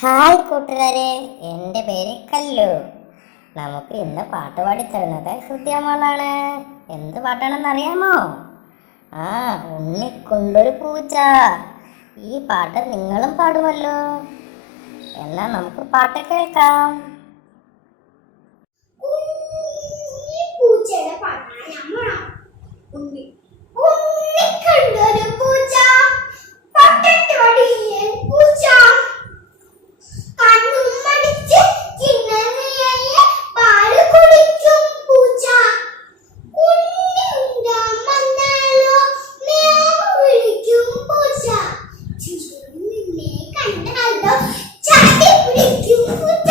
Hi കൂട്ടുകാരെ, എൻ്റെ പേര് കല്ലു. നമുക്ക് ഇന്ന് പാട്ട് പാടിത്തരുന്നത് ഹൃദയമോളാണ്. എന്ത് പാട്ടാണെന്ന് അറിയാമോ? ആ, ഉണ്ണിക്കൊണ്ടൊരു പൂച്ച. ഈ പാട്ട് നിങ്ങളും പാടുമല്ലോ. എന്നാൽ നമുക്ക് പാട്ട് കേൾക്കാം. പൂച്ചയുടെ പാട്ടാണ് നമ്മൾ ഉണ്ണിക്കണ്ടൊരു പൂച്ച, പട്ടത്ത് വടിയൻ പൂച്ച, കണ്ണും മടിച്ച് കിണറിയെ പാല് കുടിക്കും പൂച്ച. ഉണ്ണി ഉണ്ടാൻ വന്നാലോ മ്യാവ് വിളിക്കും പൂച്ച. നിന്നെ കണ്ടാലോ ചാടി പിടിക്കും പൂച്ച.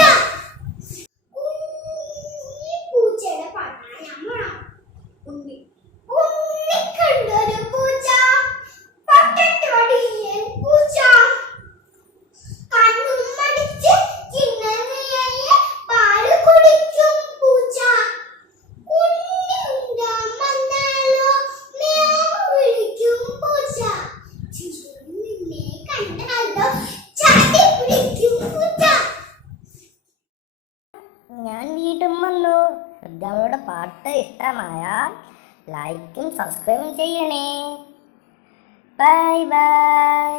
പൂച്ചയുടെ പാട്ടാണ് നമ്മൾ ഉണ്ണിക്കണ്ടൊരു പൂച്ച, പട്ടത്ത് വടിയൻ പൂച്ച, കണ്ണും മടിച്ച് കിണറിയെ പാല് കുടിക്കും പൂച്ച. ഉണ്ണി ഉണ്ടാൻ വന്നാലോ മ്യാവ് വിളിക്കും പൂച്ച. നിന്നെ കണ്ടാലോ ചാടി പിടിക്കും പൂച്ച. ഞാൻ വീണ്ടും വന്നു. ഹൃദയങ്ങളുടെ പാട്ട് ഇഷ്ടമായാൽ ലൈക്കും സബ്സ്ക്രൈബും ചെയ്യണേ. Bye bye.